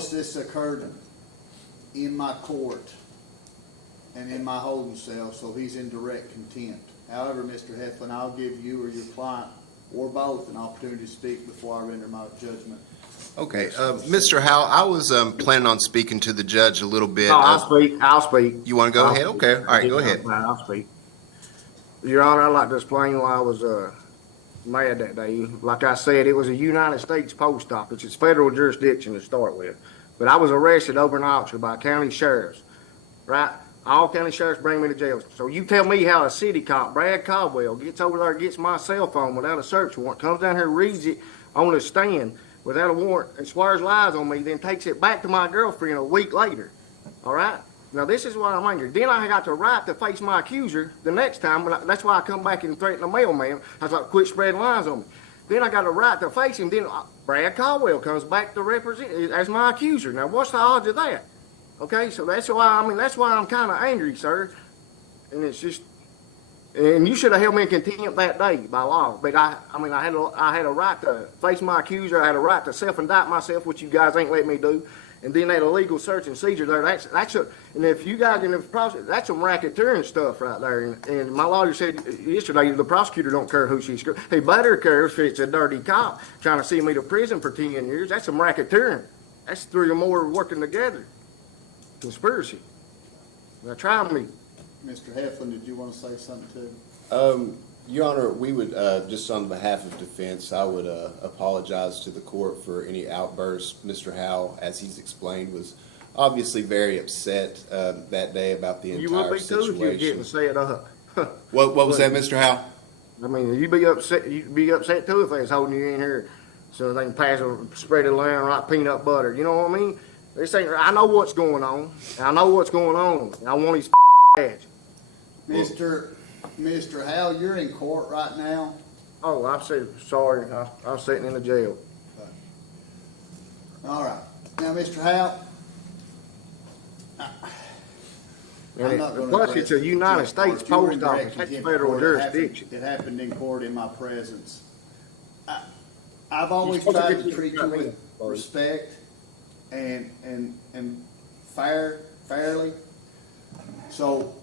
course, this occurred in my court and in my holding cell, so he's in direct contempt. However, Mr. Heflin, I'll give you or your client, or both, an opportunity to speak before I render my judgment. Okay, Mr. Howell, I was planning on speaking to the judge a little bit. No, I'll speak. You want to go ahead? Okay, all right, go ahead. I'll speak. Your Honor, I'd like to explain why I was mad that day. Like I said, it was a United States post office. It's federal jurisdiction to start with. But I was arrested over in Oxford by county sheriffs, right? All county sheriffs bring me to jail. So you tell me how a city cop, Brad Caldwell, gets over there, gets my cell phone without a search warrant, comes down here, reads it on the stand without a warrant, and swears lies on me, then takes it back to my girlfriend a week later. All right? Now, this is why I'm angry. Then I got the right to face my accuser the next time. That's why I come back and threaten the mailman. I was like, quit spreading lies on me. Then I got a right to face him. Then Brad Caldwell comes back to represent as my accuser. Now, what's the odds of that? Okay, so that's why I'm kind of angry, sir. And it's just, and you should have held me in contempt that day by law. But I had a right to face my accuser. I had a right to self-indict myself, which you guys ain't let me do. And then that illegal search and seizure there, and if you guys in the process, that's some racketeering stuff right there. And my lawyer said yesterday, the prosecutor don't care who she's, he better cares if it's a dirty cop trying to send me to prison for 10 years. That's some racketeering. That's 3 or more working together. Conspiracy. Now try me. Mr. Heflin, did you want to say something too? Your Honor, we would, just on behalf of defense, I would apologize to the court for any outbursts. Mr. Howell, as he's explained, was obviously very upset that day about the You would entire be too if you were situation. getting set up. What was that, Mr. Howell? I mean, you'd be upset too if they was holding you in here so they can pass a spread it around like peanut butter. You know what I mean? This ain't. I know what's going on. I know what's going on. I want his badge. Mr. Howell, you're in court right now. Oh, I said sorry. I'm sitting in the jail. All right. Now, Mr. Howell, I'm not going to Plus, it's a United States You were in post direct office. That's contempt federal court. jurisdiction. It happened in court in my presence. I've always You're supposed to tried get to treat you with me. respect and fairly. So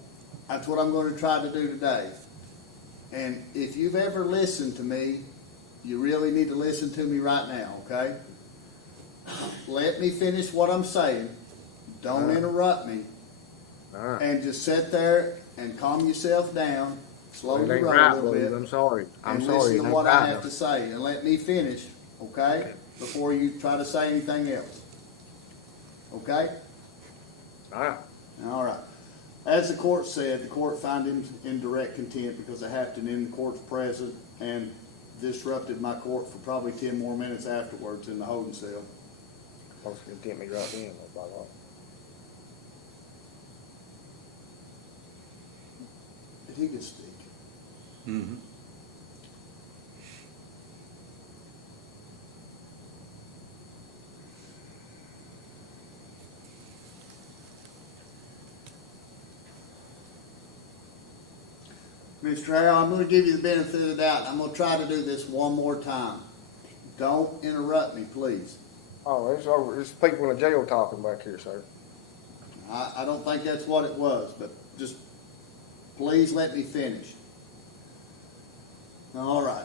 that's what I'm going to try to do today. And if you've ever listened to me, you really need to listen to me right now, okay? Let me finish what I'm saying. Don't interrupt me. All right. And just sit there and calm yourself down, slow It your ain't roll right, a little bit. I'm sorry. I'm and sorry. listen It to ain't what right, I have to say, and let me finish, okay? Before you try to say anything else. Okay? All right. All right. As the court said, the court found him in direct contempt because it happened in the court's presence and disrupted my court for probably 10 more minutes afterwards in the holding cell. Supposed to contempt me right then, by law. Did he just speak? Mm-hmm. Mr. Howell, I'm going to give you the benefit of the doubt. I'm going to try to do this one more time. Don't interrupt me, please. Oh, it's over. There's people in the jail talking back here, sir. I don't think that's what it was, but just please let me finish. All right.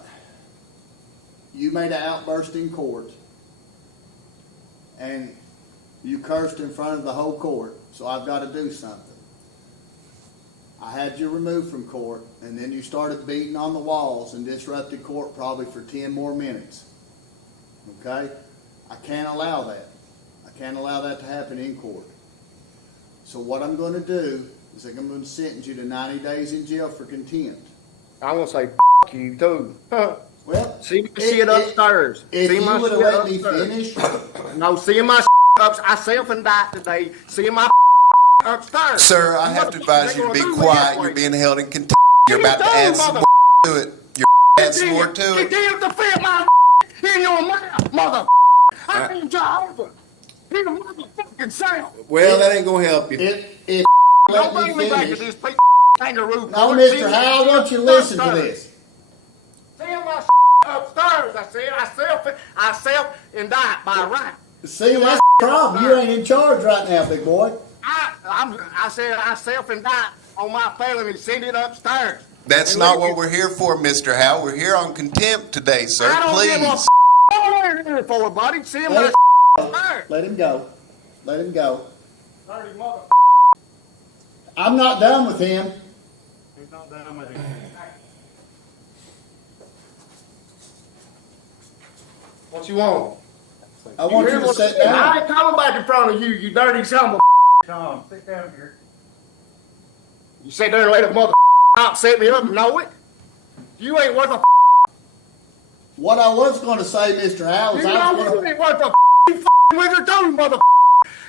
You made an outburst in court, and you cursed in front of the whole court, so I've got to do something. I had you removed from court, and then you started beating on the walls and disrupted court probably for 10 more minutes. Okay? I can't allow that. I can't allow that to happen in court. So what I'm going to do is I'm going to sentence you to 90 days in jail for contempt. I'm going to say you too. Well, see my shit upstairs. If see you my would have shit let me upstairs. finish. No, see my up. I self-indict today. See my upstairs. Sir, I have to advise you to be quiet. You're being held in contempt. You're about to add some more to it. You're add some more to You it. damn to fit my in your mouth, mother. I am Jehovah. In the motherfucking south. Well, that ain't gonna help you. If Don't let bring me me back to finish. this kangaroo No, court. Mr. Howell, I want you to listen to this. See my upstairs. I said I self-indict by right. See, that's problem. You ain't in charge right now, big boy. I said I self-indict on my felony, send it upstairs. That's not what we're here for, Mr. Howell. We're here on contempt today, sir. I don't give a Please. what I'm here for, buddy. Send my upstairs. Let him go. Let him go. Dirty mother. I'm not done with him. He's not done with him. What you want? I want you to sit down. I ain't coming back in front of you, you dirty son of a. Tom, sit down here. You sit there and let a mother cop set me up and know it? You ain't worth a. What I was gonna say, Mr. Howell, is You I know was you gonna, ain't worth a wigger too, mother.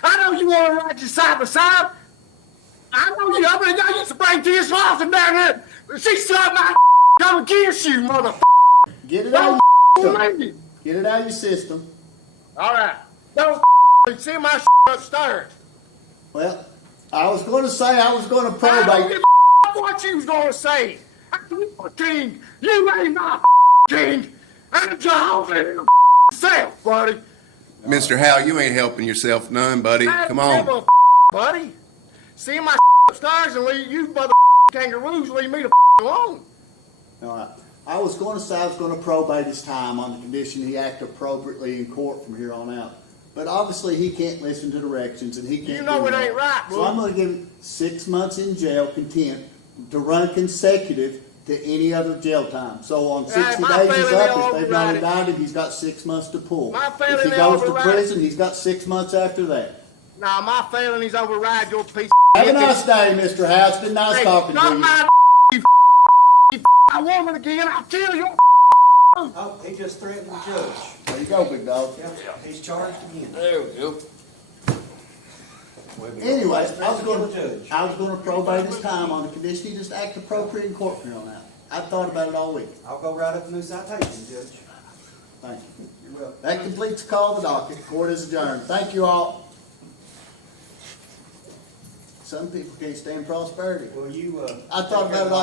I know you want to ride your side by side. I know you. I used to bring Tia Slauson down here. She sucked my come and kiss you, mother. get it out of your system. Don't Get it out of your system. All right. Don't send my upstairs. Well, I was gonna say I was gonna I don't probate. give a what you was gonna say. I'm a king. You ain't my king. I'm Jehovah himself, buddy. Mr. Howell, you ain't helping yourself none, buddy. I Come don't give on. a buddy. Send my upstairs and leave you mother kangaroos leave me the alone. All right. I was gonna say I was gonna probate his time on the condition he act appropriately in court from here on out. But obviously he can't listen to directions and he can't. You know do it that. ain't right, So boy. I'm gonna give him 6 months in jail, contempt, to run consecutive to any other jail time. So on 60 my days is felony up. If they've not override it. indicted, he's got 6 months to pull. My If he felony goes to override it. prison, he's got 6 months after that. Now my felonies override your piece Have a of nice day, Mr. House. Been nice Hey, talking to not you. my woman again, I'll kill you. Oh, he just threatened the judge. There you go, big dog. Yeah, he's charged again. There we go. Anyway, I was Kill the judge. gonna probate his time on the condition he just act appropriate in court from here on out. I thought about it all week. I'll go write up a new citation, Judge. Thank you. You're welcome. That completes the call of the docket. Court is adjourned. Thank you all. Some people can't stand prosperity. Well, you, I thought about it all